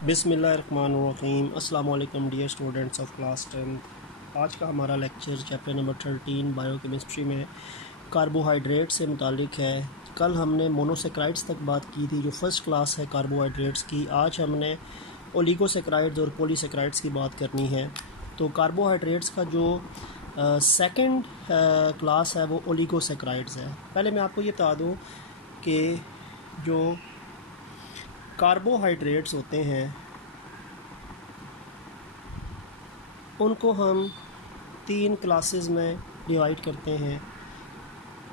बिस्मिल्लाहिर्रहमानिर्रहीम। अस्सलाम वालेकुम dear students of class 10th। आज का हमारा लेक्चर चैप्टर नंबर 13 बायोकेमिस्ट्री में कार्बोहाइड्रेट से मुतालिक है। कल हमने मोनोसेक्राइड्स तक बात की थी, जो फ़र्स्ट क्लास है कार्बोहाइड्रेट्स की। आज हमने ओलिगोसेक्राइड्स और पॉलीसेक्राइड्स की बात करनी है। तो कार्बोहाइड्रेट्स का जो सेकंड क्लास है वो ओलिगोसेक्राइड्स है। पहले मैं आपको ये बता दूँ कि जो कार्बोहाइड्रेट्स होते हैं उनको हम 3 क्लासेस में डिवाइड करते हैं।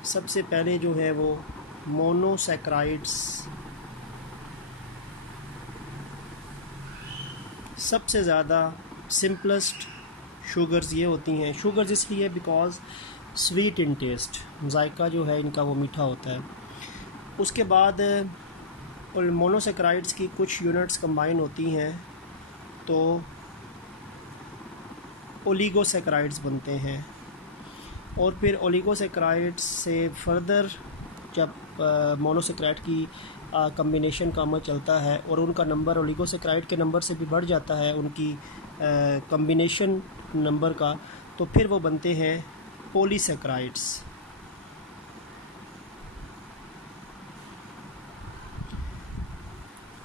सबसे पहले जो है वो मोनोसेक्राइड्स, सबसे ज़्यादा सिंपलेस्ट शुगर्स ये होती हैं। शुगर्स इसलिए बिकॉज़ स्वीट इन टेस्ट, जायका जो है इनका वो मीठा होता है। उसके बाद मोनोसेक्राइड्स की कुछ यूनिट्स कंबाइन होती हैं तो ओलिगोसेक्राइड्स बनते हैं। और फिर ओलिगोसेक्राइड्स से फर्दर जब मोनोसेक्राइड की कम्बिनेशन का अमल चलता है और उनका नंबर ओलिगोसेक्राइड के नंबर से भी बढ़ जाता है, उनकी कम्बिनेशन नंबर का, तो फिर वो बनते हैं पॉलीसेक्राइड्स।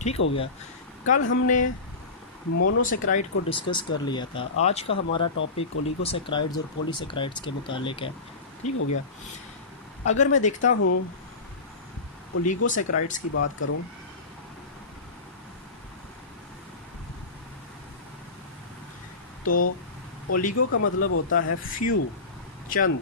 ठीक हो गया। कल हमने मोनोसेक्राइड को डिस्कस कर लिया था। आज का हमारा टॉपिक ओलिगोसेक्राइड्स और पॉलीसेक्राइड्स के मुतालिक है। ठीक हो गया। अगर मैं देखता हूँ ओलिगोसेक्राइड्स की बात करूँ तो ओलिगो का मतलब होता है फ्यू, चंद।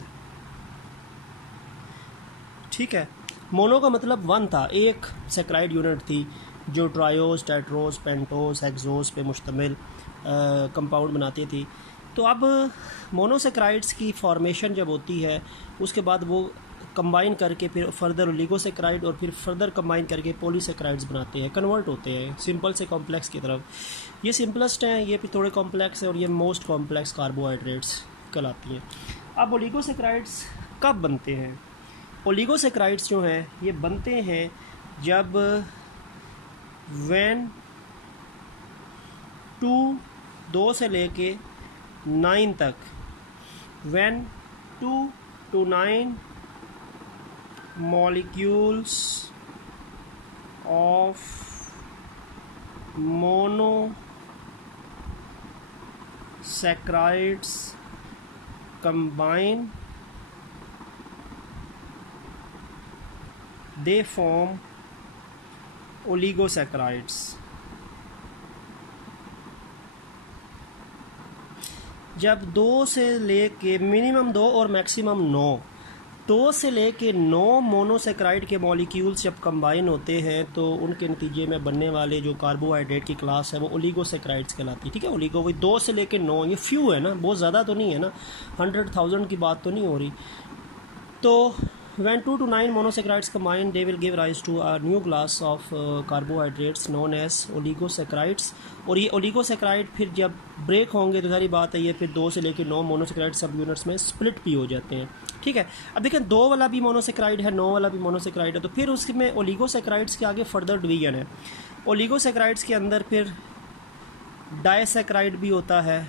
ठीक है। मोनो का मतलब वन था, एक सेक्राइड यूनिट थी जो ट्रायोस, टेट्रोस, पेंटोस, हेक्सोस पे मुश्तमिल कंपाउंड बनाती थी। तो अब मोनोसेक्राइड्स की फॉर्मेशन जब होती है उसके बाद वो कंबाइन करके फिर फर्दर ओलिगोसेक्राइड और फिर फर्दर कंबाइन करके पॉलीसेक्राइड्स बनाते हैं, कन्वर्ट होते हैं सिंपल से कॉम्प्लेक्स की तरफ। ये सिंपलेस्ट हैं, ये फिर थोड़े कॉम्प्लेक्स हैं और ये मोस्ट कॉम्प्लेक्स कार्बोहाइड्रेट्स कहलाती हैं। अब ओलिगोसेक्राइड्स कब बनते हैं? ओलिगोसेक्राइड्स जो हैं ये बनते हैं जब when 2 से लेके 9 तक, when 2 to 9 molecules of monosaccharides combine, they form oligosaccharides. जब 2 से लेके मिनिमम 2 और मैक्सिमम 2 से लेके 9 मोनोसेक्राइड के मॉलिक्यूल्स जब कंबाइन होते हैं तो उनके नतीजे में बनने वाले जो कार्बोहाइड्रेट की क्लास है वो ओलिगोसेक्राइड्स कहलाती है। ठीक है। ओलिगो वही 2 से लेके 9, ये फ्यू है ना, बहुत ज़्यादा तो नहीं है ना, 100,000 की बात तो नहीं हो रही। तो when 2 to 9 monosaccharides combine, they will give rise to a new class of carbohydrates known as oligosaccharides। और ये ओलिगोसेक्राइड फिर जब ब्रेक होंगे तो सारी बात है ये फिर 2 से लेकर 9 मोनोसेक्राइड सब यूनिट्स में स्प्लिट भी हो जाते हैं। ठीक है। अब देखें 2 वाला भी मोनोसेक्राइड है, 9 वाला भी मोनोसेक्राइड है, तो फिर उसमें ओलिगोसेक्राइड्स के आगे फर्दर डिवीजन है। ओलिगोसेक्राइड्स के अंदर फिर डाइसेक्राइड भी होता है।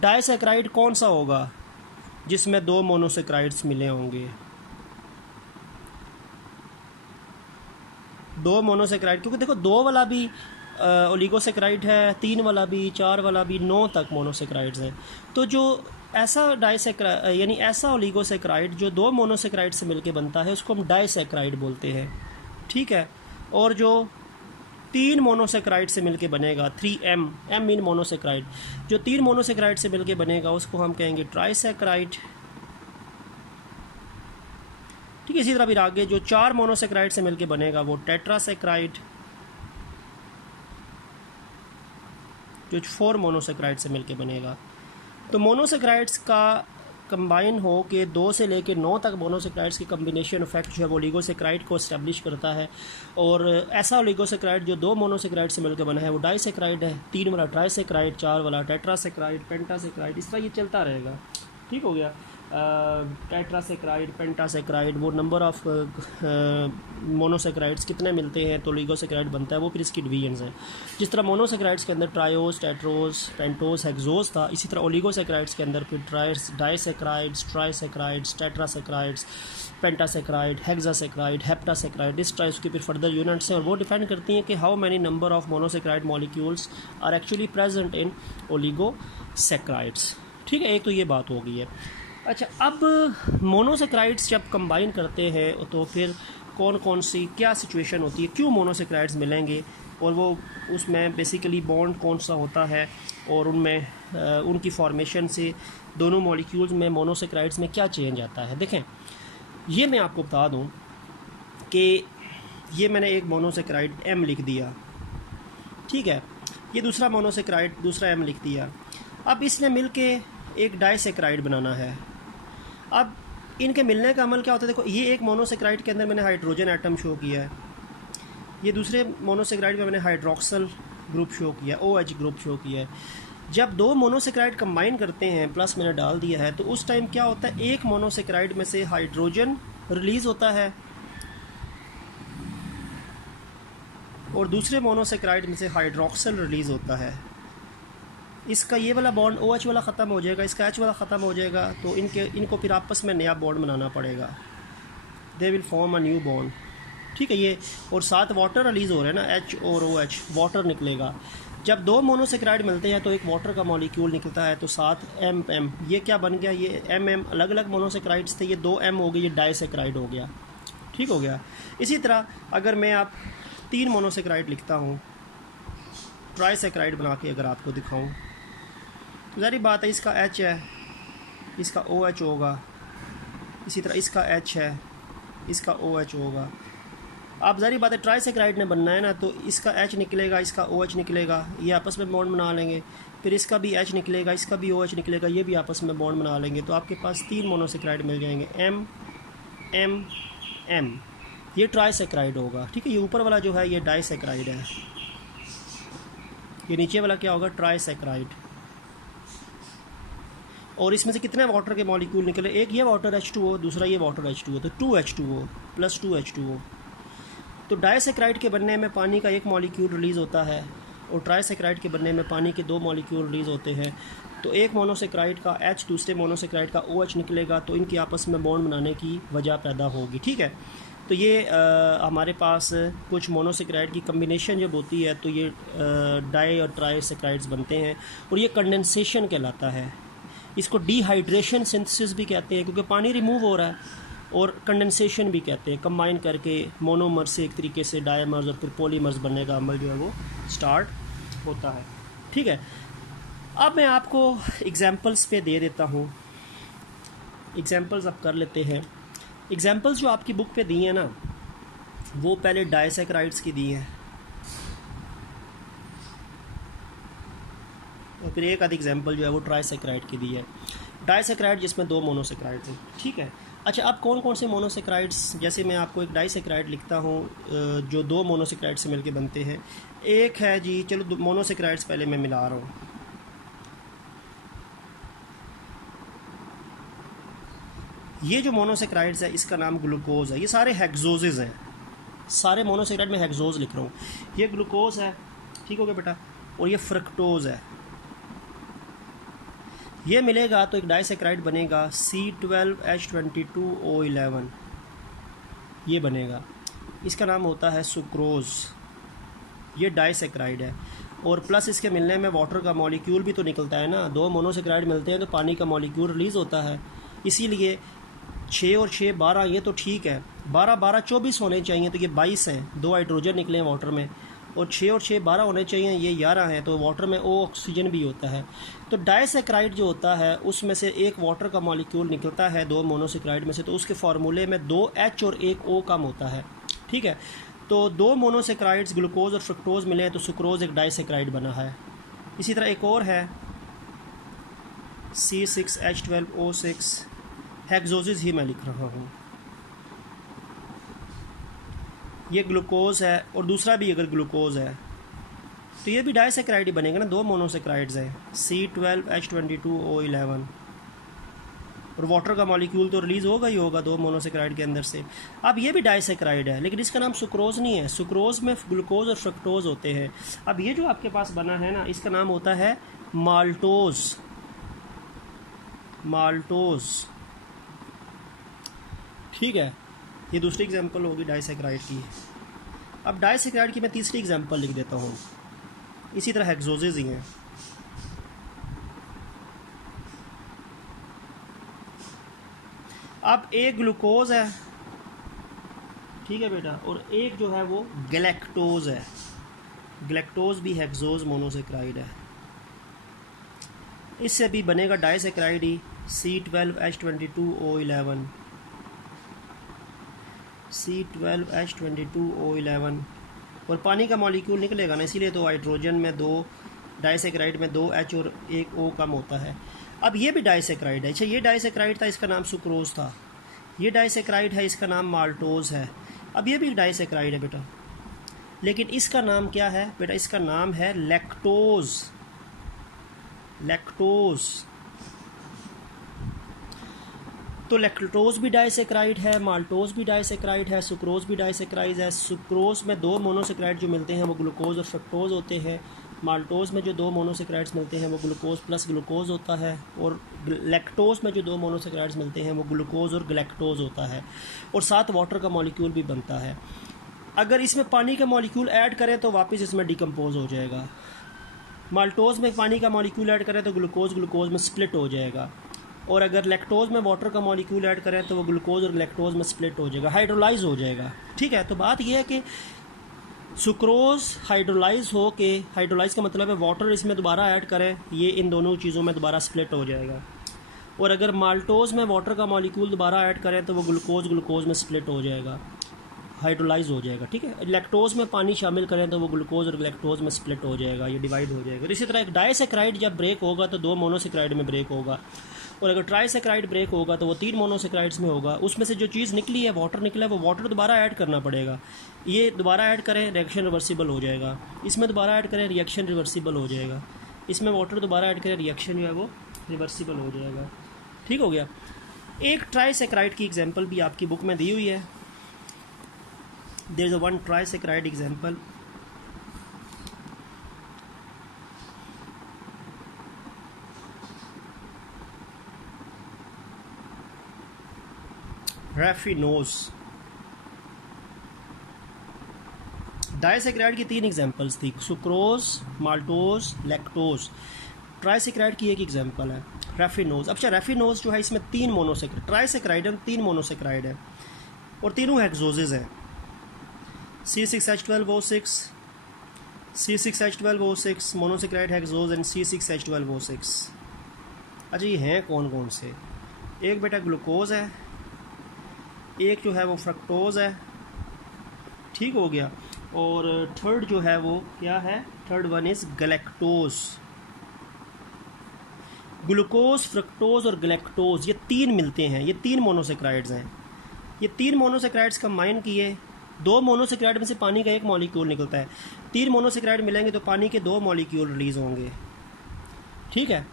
डाइसेक्राइड कौन सा होगा? जिसमें 2 मोनोसेक्राइड्स मिले होंगे। 2 मोनोसेक्राइड, क्योंकि देखो 2 वाला भी ओलिगोसेक्राइड है, 3 वाला भी, 4 वाला भी, 9 तक मोनोसेक्राइड्स हैं। तो जो ऐसा डाइसेक्राइड यानी ऐसा ओलिगोसेक्राइड जो 2 मोनोसेक्राइड से मिलके बनता है उसको हम डाइसेक्राइड बोलते हैं। ठीक है। और जो 3 मोनोसेक्राइड से मिलके बनेगा, 3M, M मीन मोनोसेक्राइड, जो 3 मोनोसेक्राइड से मिलके बनेगा उसको हम कहेंगे ट्राइसेक्राइड। ठीक है। इसी तरह फिर आगे जो 4 मोनोसेक्राइड से मिलके बनेगा वो टेट्रासेक्राइड, जो 4 मोनोसेक्राइड से मिलके बनेगा। तो मोनोसेक्राइड्स का कंबाइन हो के 2 से लेके 9 तक मोनोसेक्राइड्स की कम्बिनेशन इफेक्ट जो है वो ओलिगोसेक्राइड को इस्टेब्लिश करता है। और ऐसा ओलिगोसेक्राइड जो 2 मोनोसेक्राइड से मिलकर बना है वो डाइसेक्राइड है, 3 वाला ट्राइसेक्राइड, 4 वाला टेट्रासेक्राइड, पेंटासेक्राइड, इस तरह ये चलता रहेगा। ठीक हो गया। टेट्रासेक्राइड, पेंटासेक्राइड, वो नंबर ऑफ मोनोसेक्राइड्स कितने मिलते हैं तो ओलिगोसेक्राइड बनता है, वो फिर इसकी डिवीजन्स हैं। जिस तरह मोनोसेक्राइड्स के अंदर ट्रायोस, टेट्रोस, पेंटोस, हेक्सोस था, इसी तरह ओलिगोसेक्राइड्स के अंदर फिर डाइसेक्राइड्स, ट्राइसेक्राइड्स, टेट्रासेक्राइड्स, पेंटासेक्राइड, हेक्सासेक्राइड, हेप्टासेक्राइड, इस टाइप्स की फिर फर्दर यूनिट्स हैं और वो डिपेंड करती हैं कि how many number of monosaccharide molecules are actually present in oligosaccharides. ठीक है, एक तो ये बात हो गई है। अच्छा, अब मोनोसेक्राइड्स जब कंबाइन करते हैं तो फिर कौन कौन सी क्या सिचुएशन होती है, क्यों मोनोसेक्राइड्स मिलेंगे, और वो उसमें बेसिकली बॉन्ड कौन सा होता है, और उनमें उनकी फॉर्मेशन से दोनों मॉलिक्यूल्स में मोनोसेक्राइड्स में क्या चेंज आता है। देखें, ये मैं आपको बता दूं कि ये मैंने एक मोनोसेक्राइड M लिख दिया, ठीक है, ये दूसरा मोनोसेक्राइड दूसरा M लिख दिया। अब इसने मिल के एक डाइसेक्राइड बनाना है। अब इनके मिलने का अमल क्या होता है, देखो ये एक मोनोसेक्राइड के अंदर मैंने हाइड्रोजन एटम शो किया है, ये दूसरे मोनोसेक्राइड में मैंने हाइड्रोक्सल ग्रुप शो किया, OH ग्रुप शो किया है। जब दो मोनोसेक्राइड कंबाइन करते हैं, प्लस मैंने डाल दिया है, तो उस टाइम क्या होता है, एक मोनोसेक्राइड में से हाइड्रोजन रिलीज़ होता है और दूसरे मोनोसेक्राइड में से हाइड्रोक्सल रिलीज़ होता है। इसका ये वाला बॉन्ड OH वाला ख़त्म हो जाएगा, इसका H वाला ख़त्म हो जाएगा, तो इनको फिर आपस में नया बॉन्ड बनाना पड़ेगा, they will form a new bond. ठीक है, ये और साथ वाटर रिलीज़ हो रहा है ना, H और OH, वाटर निकलेगा। जब दो मोनोसेक्राइड मिलते हैं तो एक वाटर का मॉलिक्यूल निकलता है, तो साथ MM, ये क्या बन गया, ये MM अलग अलग मोनोसेक्राइड्स थे, ये 2M हो गए, ये डाइसेक्राइड हो गया। ठीक हो गया। इसी तरह अगर मैं आप 3 मोनोसेक्राइड लिखता हूँ, ट्राइसेक्राइड बना के अगर आपको दिखाऊँ, तो ज़ाहिर बात है इसका H है, इसका OH होगा, इसी तरह इसका H है, इसका OH होगा। आप ज़ाहिर बात है ट्राइसेक्राइड ने बनना है ना, तो इसका H निकलेगा, इसका OH निकलेगा, ये आपस में बॉन्ड बना लेंगे, फिर इसका भी H निकलेगा, इसका भी OH निकलेगा, ये भी आपस में बॉन्ड बना लेंगे, तो आपके पास 3 मोनोसेक्राइड मिल जाएंगे, M M M, ये ट्राइसेक्राइड होगा। ठीक है, ये ऊपर वाला जो है ये डाइसेक्राइड है, ये नीचे वाला क्या होगा, ट्राइसेक्राइड। और इसमें से कितने वाटर के मॉलिक्यूल निकले, एक ये वाटर H2O, दूसरा ये वाटर H2O, तो 2H2O प्लस 2H2O। तो डाइसेक्राइड के बनने में पानी का एक मॉलिक्यूल रिलीज़ होता है और ट्राइसेक्राइड के बनने में पानी के 2 मॉलिक्यूल रिलीज़ होते हैं। तो एक मोनोसेक्राइड का H दूसरे मोनोसेक्राइड का OH निकलेगा, तो इनकी आपस में बॉन्ड बनाने की वजह पैदा होगी। ठीक है, तो ये हमारे पास कुछ मोनोसेक्राइड की कम्बिनेशन जब होती है तो ये डाई और ट्राइसेक्राइड्स बनते हैं, और ये कंडेंसेशन कहलाता है। इसको डिहाइड्रेशन सिंथेसिस भी कहते हैं, क्योंकि पानी रिमूव हो रहा है, और कंडेंसेशन भी कहते हैं, कंबाइन करके मोनोमर से एक तरीके से डायमर्स और फिर पॉलीमर्स बनने का अमल जो है वो स्टार्ट होता है। ठीक है, अब मैं आपको एग्जांपल्स पे दे देता हूँ, एग्जांपल्स आप कर लेते हैं। एग्जांपल्स जो आपकी बुक पे दी हैं ना, वो पहले डाइसेक्राइड्स की दी हैं, और फिर एक आध एग्जांपल जो है वो ट्राइसेक्राइड की दी है। डाइसेक्राइड जिसमें 2 मोनोसेक्राइड थे। ठीक है, अच्छा, अब कौन कौन से मोनोसेक्राइड्स, जैसे मैं आपको एक डाइसेक्राइड लिखता हूँ जो 2 मोनोसेक्राइड से मिलके बनते हैं। एक है जी, चलो मोनोसेक्राइड्स पहले मैं मिला रहा हूँ। ये जो मोनोसेक्राइड्स है इसका नाम ग्लूकोज है, ये सारे हेक्सोजेज हैं, सारे मोनोसेक्राइड में हेक्सोज लिख रहा हूँ। ये ग्लूकोज है, ठीक हो गया बेटा, और ये फ्रक्टोज है। ये मिलेगा तो एक डाइसेक्राइड बनेगा C12H22O11, ये बनेगा, इसका नाम होता है सुक्रोज। ये डाइसेक्राइड है, और प्लस इसके मिलने में वाटर का मॉलिक्यूल भी तो निकलता है ना, 2 मोनोसेक्राइड मिलते हैं तो पानी का मॉलिक्यूल रिलीज़ होता है, इसीलिए 6 और 6 12, ये तो ठीक है, 12 12 24 होने चाहिए, तो ये 22 हैं, 2 हाइड्रोजन निकले हैं वाटर में, और 6 और 6 12 होने चाहिए, ये 11 हैं, तो वाटर में O ऑक्सीजन भी होता है। तो डाइसेक्राइड जो होता है उसमें से एक वाटर का मॉलिक्यूल निकलता है 2 मोनोसेक्राइड में से, तो उसके फार्मूले में 2 H और 1 O कम होता है। ठीक है, तो 2 मोनोसेक्राइड्स ग्लूकोज और फ्रक्टोज मिले हैं, तो सुक्रोज एक डाइसेक्राइड बना है। इसी तरह एक और है C6H12O6, हेक्सोजेज ही मैं लिख रहा हूँ, ये ग्लूकोज है, और दूसरा भी अगर ग्लूकोज है तो ये भी डाइसेक्राइड ही बनेगा ना, 2 मोनोसेक्राइड्स हैं, C12H22O11। और वाटर का मॉलिक्यूल तो रिलीज़ होगा ही होगा दो मोनोसेक्राइड के अंदर से। अब ये भी डाइसेक्राइड है, लेकिन इसका नाम सुक्रोज़ नहीं है। सुक्रोज़ में ग्लूकोज और फ्रक्टोज़ होते हैं। अब ये जो आपके पास बना है ना, इसका नाम होता है माल्टोज़। माल्टोज़, ठीक है। ये दूसरी एग्जांपल होगी डाइसेक्राइड की। अब डाइसेक्राइड की मैं तीसरी एग्जांपल लिख देता हूँ। इसी तरह हेक्सोजेज ही हैं। अब एक ग्लूकोज है, ठीक है बेटा, और एक जो है वो गैलेक्टोज है। गैलेक्टोज भी हेक्सोज मोनोसेक्राइड है। इससे भी बनेगा डाइसेक्राइड ही, C12H22O11, C12H22O11। और पानी का मॉलिक्यूल निकलेगा ना, इसीलिए तो हाइड्रोजन में दो, डाइसेक्राइड में 2 H और 1 O कम होता है। अब ये भी डाइसेक्राइड है। अच्छा, ये डाइसेक्राइड था, इसका नाम सुक्रोज था। ये डाइसेक्राइड है, इसका नाम माल्टोज है। अब ये भी डाइसेक्राइड है बेटा, लेकिन इसका नाम क्या है बेटा? इसका नाम है लैक्टोज। लैक्टोज, तो लैक्टोज भी डाइसेक्राइड है, माल्टोज भी डाइसेक्राइड है, सुक्रोज भी डाइसेक्राइड है। सुक्रोज में 2 मोनोसेक्राइड जो मिलते हैं वो ग्लूकोज और फ्रक्टोज होते हैं। माल्टोज में जो 2 मोनोसेक्राइड्स मिलते हैं वो ग्लूकोज प्लस ग्लूकोज होता है। और लैक्टोज में जो 2 मोनोसेक्राइड्स मिलते हैं वो ग्लूकोज और गैलेक्टोज होता है। और साथ वाटर का मॉलिक्यूल भी बनता है। अगर इसमें पानी का मॉलिक्यूल ऐड करें तो वापस इसमें डिकम्पोज हो जाएगा। माल्टोज में पानी का मॉलिक्यूल ऐड करें तो ग्लूकोज ग्लूकोज में स्प्लिट हो जाएगा। और अगर लैक्टोज में वाटर का मॉलिक्यूल ऐड करें तो वो ग्लूकोज और लैक्टोज में स्प्लिट हो जाएगा, हाइड्रोलाइज हो जाएगा। ठीक है, तो बात यह है कि सुक्रोज हाइड्रोलाइज हो के, हाइड्रोलाइज का मतलब है वाटर इसमें दोबारा ऐड करें, ये इन दोनों चीज़ों में दोबारा स्प्लिट हो जाएगा। और अगर माल्टोज में वाटर का मॉलिक्यूल दोबारा ऐड करें तो वो ग्लूकोज ग्लूकोज में स्प्लिट हो जाएगा, हाइड्रोलाइज हो जाएगा। ठीक है, लैक्टोज में पानी शामिल करें तो वो ग्लूकोज और लैक्टोज में स्प्लिट हो जाएगा, ये डिवाइड हो जाएगा। इसी तरह एक डाइसेक्राइड जब ब्रेक होगा तो 2 मोनोसेक्राइड में ब्रेक होगा, और अगर ट्राइसेक्राइड ब्रेक होगा तो वो 3 मोनोसेक्राइड्स में होगा। उसमें से जो चीज़ निकली है, वाटर निकला है, वो वाटर दोबारा ऐड करना पड़ेगा। ये दोबारा ऐड करें, रिएक्शन रिवर्सिबल हो जाएगा। इसमें दोबारा ऐड करें, रिएक्शन रिवर्सिबल हो जाएगा। इसमें वाटर दोबारा ऐड करें, रिएक्शन जो है वो रिवर्सिबल हो जाएगा। ठीक हो गया। एक ट्राइसेक्राइड की एग्जाम्पल भी आपकी बुक में दी हुई है। There is a one trisaccharide example. Raffinose. Disaccharide की 3 एग्जांपल्स थी, सुक्रोज, माल्टोज, लैक्टोज। ट्राइसेक्राइड की एक एग्जांपल है रैफिनोज। अच्छा, रैफिनोज जो है इसमें 3 मोनोसेक्राइड, ट्राइसेक्राइड में 3 मोनोसेक्राइड है और तीनों हेक्सोजेज हैं। C6H12O6, C6H12O6 monosaccharide hexose and C6H12O6। अच्छा, ये हैं कौन कौन से? एक बेटा ग्लूकोज है, एक जो है वो फ्रक्टोज है, ठीक हो गया, और थर्ड जो है वो क्या है? Third one is galactose. Glucose, fructose और गैलेक्टोज, ये 3 मिलते हैं, ये 3 मोनोसेक्राइड्स हैं। ये 3 मोनोसेक्राइड्स कंबाइन किए, 2 मोनोसेक्राइड में से पानी का 1 मॉलिक्यूल निकलता है। 3 मोनोसेक्राइड मिलेंगे तो पानी के 2 मॉलिक्यूल रिलीज़ होंगे। ठीक है,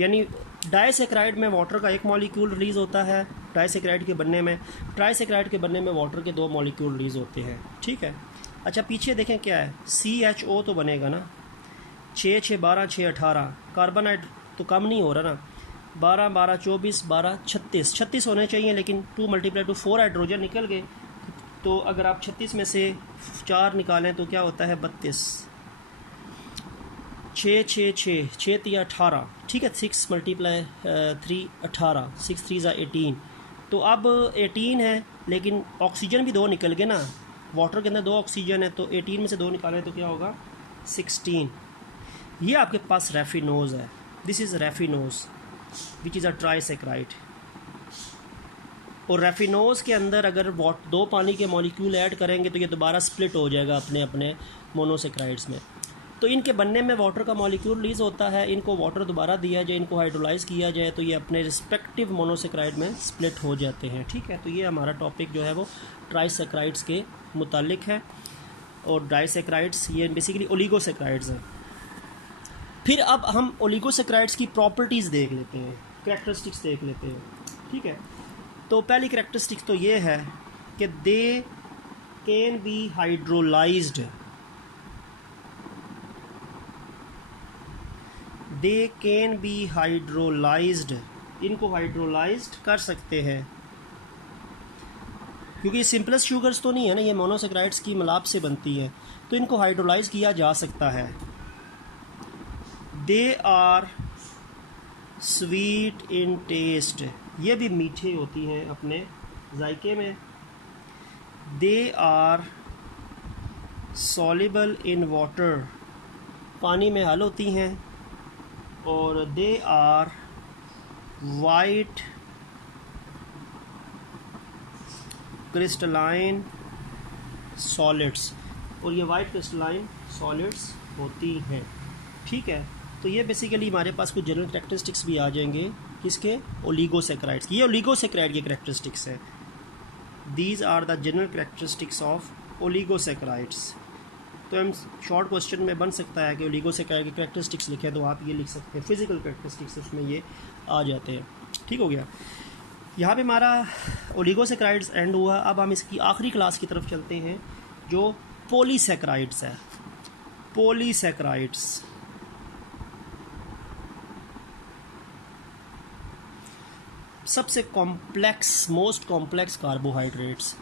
यानी डाइसेक्राइड में वाटर का 1 मॉलिक्यूल रिलीज़ होता है डाइसेक्राइड के बनने में, ट्राइसेक्राइड के बनने में वाटर के 2 मॉलिक्यूल रिलीज़ होते हैं। ठीक है। अच्छा, पीछे देखें क्या है, CHO तो बनेगा ना, 6 6 12 6 18, कार्बन तो कम नहीं हो रहा ना, 12 12 24 12 36, 36 होने चाहिए, लेकिन 2 × 4 हाइड्रोजन निकल गए। तो अगर आप 36 में से 4 निकालें तो क्या होता है? 32। 6 6 6 6 3 18, ठीक है, 6 × 3 18, 6 3 18। तो अब 18 है, लेकिन ऑक्सीजन भी 2 निकल गए ना, वाटर के अंदर 2 ऑक्सीजन है, तो 18 में से 2 निकालें तो क्या होगा? 16। ये आपके पास रैफिनोज है। This is raffinose which is a trisaccharide. और रैफिनोज के अंदर अगर 2 पानी के मॉलिक्यूल ऐड करेंगे तो ये दोबारा स्प्लिट हो जाएगा अपने अपने मोनोसेक्राइड्स में। तो इनके बनने में वाटर का मॉलिक्यूल रिलीज़ होता है, इनको वाटर दोबारा दिया जाए, इनको हाइड्रोलाइज किया जाए तो ये अपने रिस्पेक्टिव मोनोसेक्राइड में स्प्लिट हो जाते हैं। ठीक है, तो ये हमारा टॉपिक जो है वो ट्राइसेक्राइड्स के मुतालिक है। और डाइसेक्राइड्स ये बेसिकली ओलिगोसेक्राइड्स हैं। फिर अब हम ओलिगोसेक्राइड्स की प्रॉपर्टीज़ देख लेते हैं, कैरेक्टरिस्टिक्स देख लेते हैं। ठीक है, तो पहली करेक्टरिस्टिक्स तो ये है कि they can be hydrolysed, they can be hydrolysed, इनको हाइड्रोलाइज्ड कर सकते हैं, क्योंकि ये सिंपलेस्ट शुगर्स तो नहीं है ना, ये मोनोसेक्राइड्स की मिलाप से बनती है, तो इनको हाइड्रोलाइज किया जा सकता है। They are sweet in taste, ये भी मीठे होती हैं अपने जायके में। They are soluble in water, पानी में हल होती हैं। और they are white crystalline solids, और ये वाइट क्रिस्टलाइन सॉलिड्स होती हैं। ठीक है, तो ये बेसिकली हमारे पास कुछ जनरल कैरेक्टरिस्टिक्स भी आ जाएंगे किसके, ओलिगोसेक्राइड्स की। ये ओलिगोसेक्राइड की कैरेक्टरिस्टिक्स है। These are the general characteristics of oligosaccharides. तो हम शॉर्ट क्वेश्चन में बन सकता है कि ओलिगोसेक्राइड की कैरेक्टरिस्टिक्स लिखें, तो आप ये लिख सकते हैं फिजिकल कैरेक्टरिस्टिक्स, उसमें ये आ जाते हैं। ठीक हो गया, यहाँ पे हमारा ओलिगोसेक्राइड्स एंड हुआ। अब हम इसकी आखिरी क्लास की तरफ चलते हैं जो पॉलीसेक्राइड्स है। पॉलीसेक्राइड्स सबसे कॉम्प्लेक्स, मोस्ट कॉम्प्लेक्स कार्बोहाइड्रेट्स,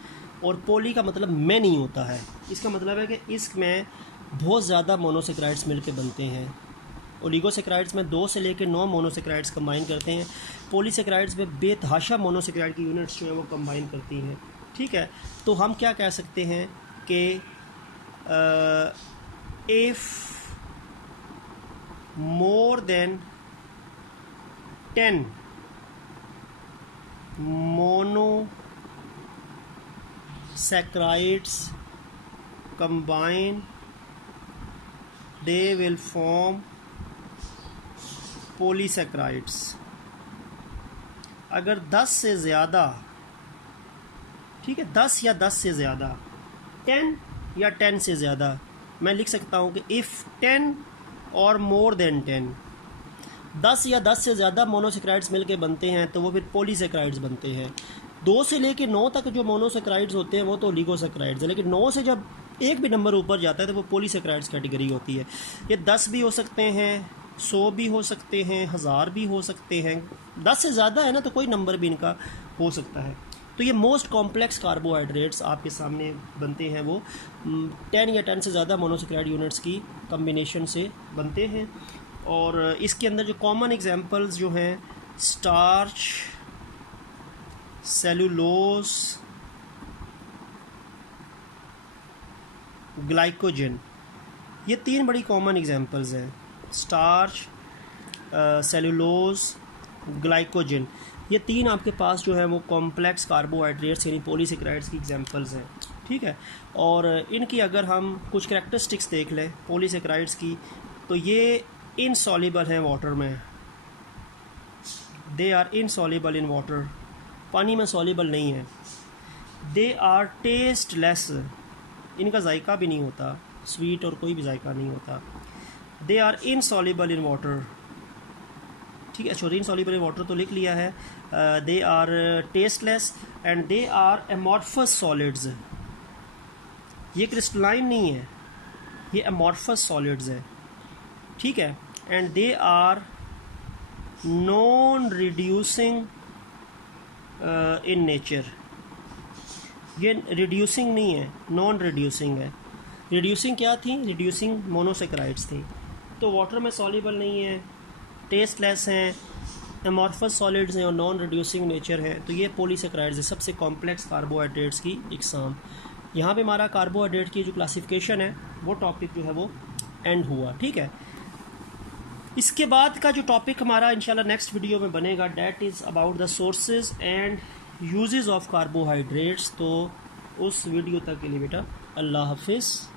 और पोली का मतलब मैनी होता है। इसका मतलब है कि इसमें बहुत ज़्यादा मोनोसेक्राइड्स मिलकर बनते हैं। ओलिगोसेक्राइड्स में 2 से लेकर 9 मोनोसेक्राइड्स कंबाइन करते हैं। पॉलीसेक्राइड्स में बेतहाशा मोनोसेक्राइड की यूनिट्स जो है वो कंबाइन करती हैं। ठीक है, तो हम क्या कह सकते हैं कि if more than 10 monosaccharides combine, they will form polysaccharides। अगर 10 से ज़्यादा, ठीक है, 10 या 10 से ज़्यादा, 10 या 10 से ज़्यादा, मैं लिख सकता हूँ कि इफ़ 10 और मोर देन 10, 10 या 10 से ज़्यादा मोनोसेक्राइड्स मिलके बनते हैं तो वो फिर पॉलीसेक्राइड्स बनते हैं। 2 से लेकर 9 तक जो मोनोसेक्राइड्स होते हैं वो तो ओलिगोसेक्राइड्स है, लेकिन 9 से जब एक भी नंबर ऊपर जाता है तो वो पॉलीसेक्राइड्स कैटेगरी होती है। ये 10 भी हो सकते हैं, 100 भी हो सकते हैं, 1000 भी हो सकते हैं। 10 से ज़्यादा है ना, तो कोई नंबर भी इनका हो सकता है। तो ये मोस्ट कॉम्प्लेक्स कार्बोहाइड्रेट्स आपके सामने बनते हैं, वो 10 या 10 से ज़्यादा मोनोसेक्राइड यूनिट्स की कम्बिनेशन से बनते हैं। और इसके अंदर जो कॉमन एग्जांपल्स जो हैं, स्टार्च, सेलुलोज, ग्लाइकोजन, ये 3 बड़ी कॉमन एग्जांपल्स हैं। स्टार्च, सेलुलोज, ग्लाइकोजन, ये 3 आपके पास जो है वो कॉम्प्लेक्स कार्बोहाइड्रेट्स यानी पॉलीसेक्राइड्स की एग्जांपल्स हैं। ठीक है, और इनकी अगर हम कुछ कैरेक्टरिस्टिक्स देख लें पॉलीसेक्राइड्स की, तो ये इनसॉल्युबल हैं वाटर में। They are insoluble in water, पानी में सॉल्युबल नहीं है। दे आर टेस्टलेस, इनका जायका भी नहीं होता, स्वीट और कोई भी जायका नहीं होता। They are insoluble in water, ठीक है, सॉरी, इनसॉल्युबल इन वाटर तो लिख लिया है। They are tasteless and they are amorphous solids, ये क्रिस्टलाइन नहीं है, ये एमॉर्फस सॉलिड्स है। ठीक है, and they are non reducing in nature, ये रिड्यूसिंग नहीं है, नॉन रिड्यूसिंग है। रिड्यूसिंग क्या थी, रिड्यूसिंग मोनोसेक्राइड्स थी। तो वाटर में सॉल्युबल नहीं है, टेस्टलेस हैं, एमॉर्फस सॉलिड्स हैं और नॉन रिड्यूसिंग नेचर है। तो ये पॉलीसेक्राइड्स है, सबसे कॉम्प्लेक्स कार्बोहाइड्रेट्स की इकसाम। यहाँ पे हमारा कार्बोहाइड्रेट की जो क्लासिफिकेशन है वो टॉपिक जो है वो एंड हुआ। ठीक है, इसके बाद का जो टॉपिक हमारा इंशाल्लाह नेक्स्ट वीडियो में बनेगा, that is about the sources and uses of carbohydrates. तो उस वीडियो तक के लिए बेटा अल्लाह हाफिज़।